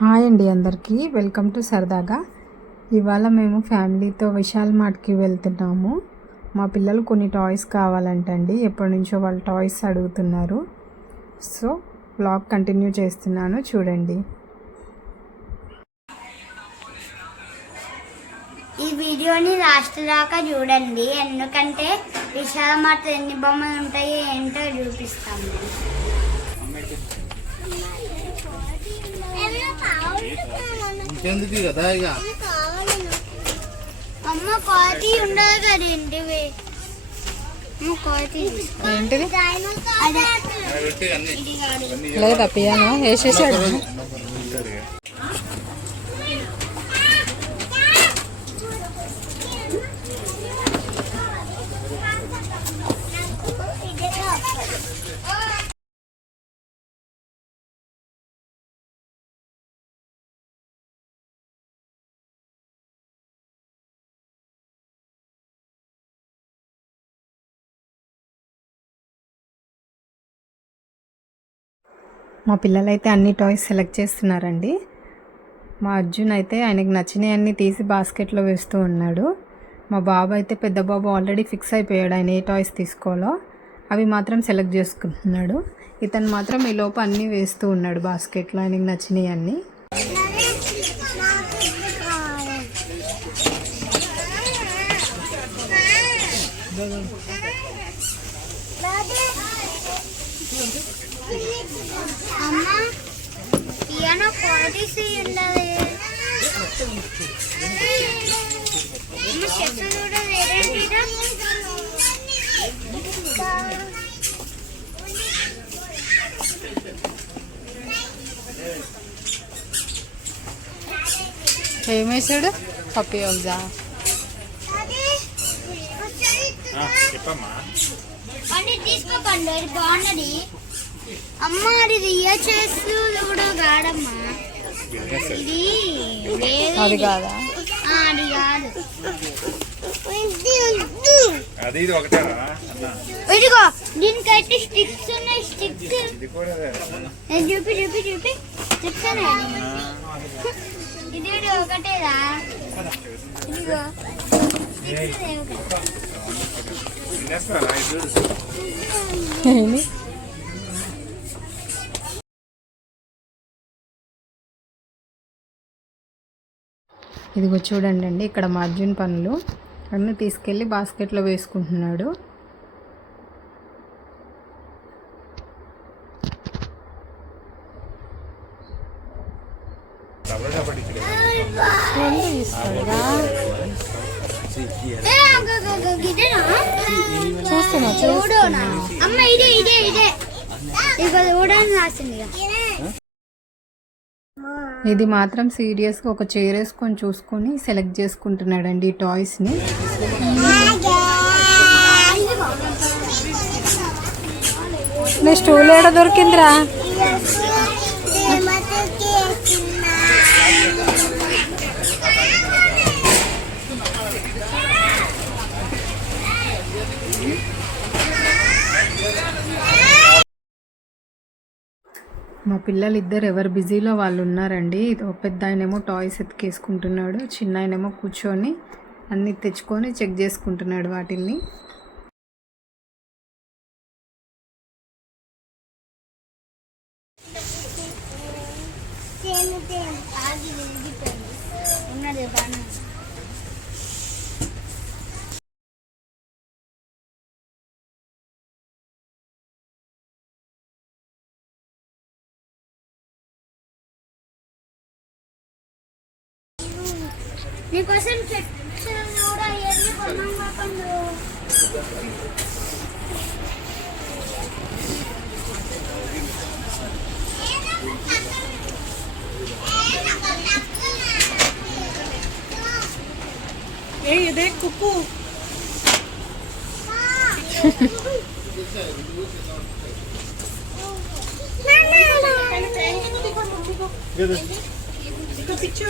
Hi అండి అందరికీ welcome to సరదాగా. ఇవాళ మేము ఫ్యామిలీతో విశాల్ మార్ట్కి వెళ్తున్నాము. మా పిల్లలు కొన్ని టాయ్స్ కావాలంటండి, ఎప్పటి నుంచో వాళ్ళు టాయ్స్ అడుగుతున్నారు. సో వ్లాగ్ కంటిన్యూ చేస్తున్నాను, చూడండి. ఈ వీడియోని లాస్ట్ దాకా చూడండి, ఎందుకంటే విశాల్ మార్ట్ ఎన్ని బొమ్మలు ఉంటాయో ఏంటో చూపిస్తాము. అమ్మ క్వాలిటీ ఉండదు కదండి, ఏంటిది లేదా పియానో వేసేసాడు. మా పిల్లలైతే అన్ని టాయ్స్ సెలెక్ట్ చేస్తున్నారండి. మా అర్జున్ అయితే ఆయనకు నచ్చినవి అన్నీ తీసి బాస్కెట్లో వేస్తూ ఉన్నాడు. మా బాబు అయితే పెద్ద బాబు ఆల్రెడీ ఫిక్స్ అయిపోయాడు ఆయన ఏ టాయ్స్ తీసుకోవాలో, అవి మాత్రం సెలెక్ట్ చేసుకుంటున్నాడు. ఇతను మాత్రం ఈ లోపు అన్నీ వేస్తూ ఉన్నాడు బాస్కెట్లో ఆయనకు నచ్చినవి అన్నీ. అమ్మ పియానో క్వాలిటీ ఉండదు, అమ్మ చెట్టు కూడా వేరేంటిదా. ఏమేసాడు పప్పి అవుజా అని తీసుకోకండి, అది బాగున్నది. అమ్మ అది రియచెస్ కూడా కాడమ్మా, ఇది అది కాదా, అది కాదు. ఇదిగో దీనికైతే స్టిక్స్ ఉన్నాయి, స్టిక్స్ చూపి చూపి చూపి స్టిక్స్ ఉన్నాయి. ఇది ఒకటేదా, ఇదిగో ఇదిగో చూడండి అండి, ఇక్కడ మా అర్జున్ పనులు అన్నీ తీసుకెళ్ళి బాస్కెట్లో వేసుకుంటున్నాడు. అమ్మ ఇదే ఇదే ఇదే ఇక చూడని రాసింది. ఇది మాత్రం సీరియస్గా ఒక చైర్ వేసుకొని చూసుకొని సెలెక్ట్ చేసుకుంటున్నాడండి ఈ టాయ్స్ని. నీ స్టూల్ ఏడ దొరికిందిరా? మా పిల్లలు ఇద్దరు ఎవరు బిజీలో వాళ్ళు ఉన్నారండి. పెద్ద ఆయనేమో టాయ్స్ ఎత్తుకేసుకుంటున్నాడు, చిన్న ఆయనేమో కూర్చొని అన్నీ తెచ్చుకొని చెక్ చేసుకుంటున్నాడు వాటిల్ని. నీకోసం చెట్టు కూడా ఎన్ని కొన్నాం కాకుండా. ఇదే కుక్కు పిచ్చు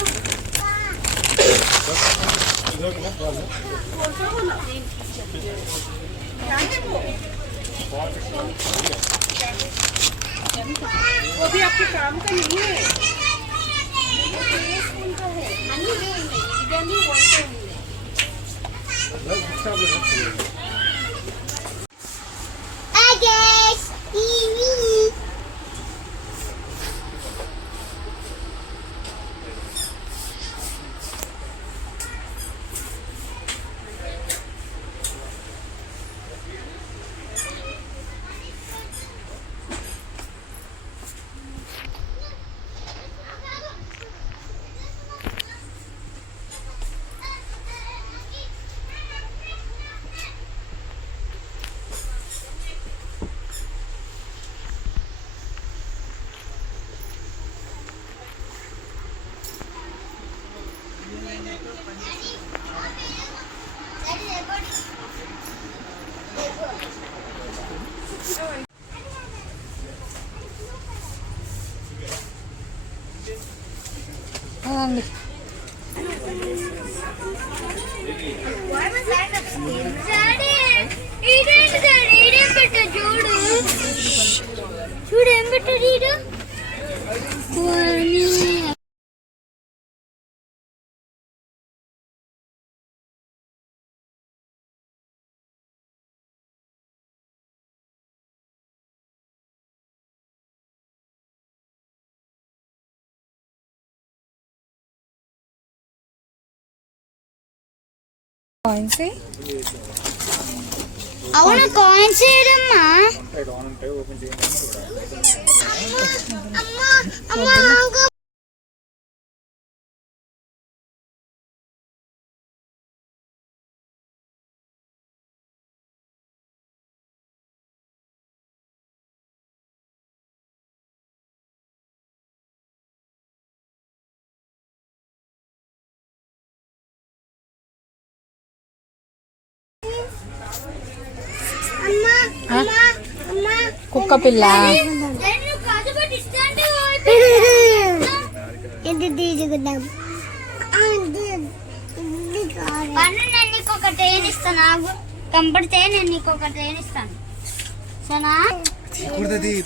वो भी आपके काम का नहीं है। అండి చూడు ఏం పెట్టాడు కాయిన్స్ అవును కాయిన్స్ ఏదమ్మా కుక్క పిల్ల ఇది తీసుకుందాం పన్ను నేను నీకు ఒక ట్రైన్ ఇస్తాను నాకు కంపడితే నేను నీకు ఒక ట్రైన్ ఇస్తాను సరేనా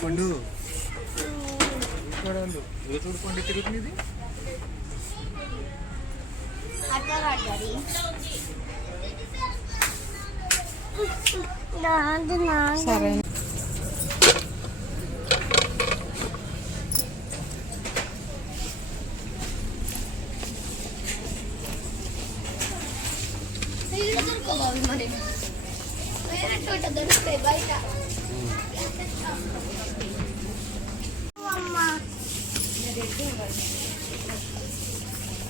పండు సరే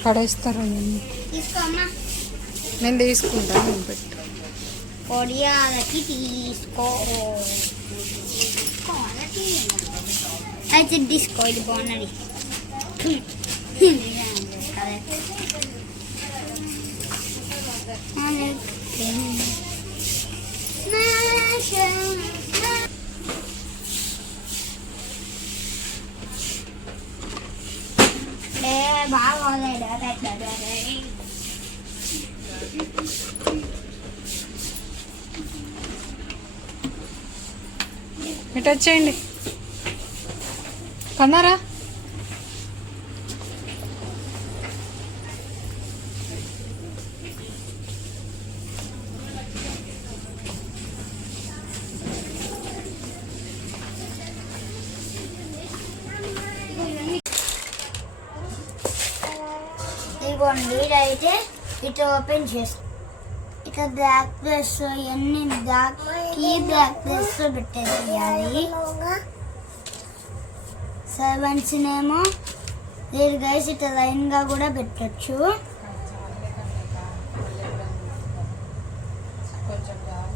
పడేస్తారా తీసుకోమ్మా నేను తీసుకుంటాను నేను పెట్టు పొడియాలకి తీసుకో అయితే తీసుకో ఇది బాగున్నది బాగా ఇటు వచ్చేయండి కన్నారా ఇదిగోండి అయితే ఇటు ఓపెన్ చేసుకో ఇక బ్లాక్ ప్లస్ ఇవన్నీ బ్లాక్ ప్లస్ పెట్టేయాలి సర్వెంట్స్నేమో మీరు గైస్ ఇట్లా లైన్గా కూడా పెట్టచ్చు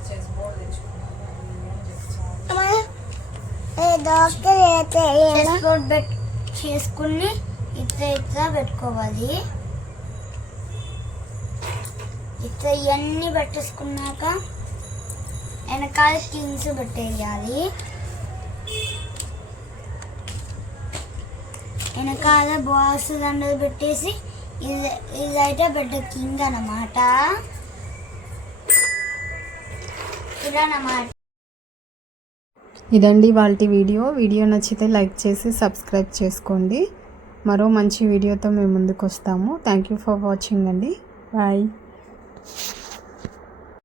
చెస్ బోర్డ్ చేసుకుని ఇట్లా పెట్టుకోవాలి ఇట్లా ఇవన్నీ పెట్టేసుకున్నాక వెనకాల కింగ్స్ పెట్టేయాలి వెనకాల బాస్ దండలు పెట్టేసి ఇదైతే పెద్ద కింగ్ అన్నమాట ఇలా అన్నమాట ఇదండి వాళ్ళ వీడియో నచ్చితే లైక్ చేసి సబ్స్క్రైబ్ చేసుకోండి మరో మంచి వీడియోతో మేము ముందుకు వస్తాము థ్యాంక్ యూ ఫర్ వాచింగ్ అండి బాయ్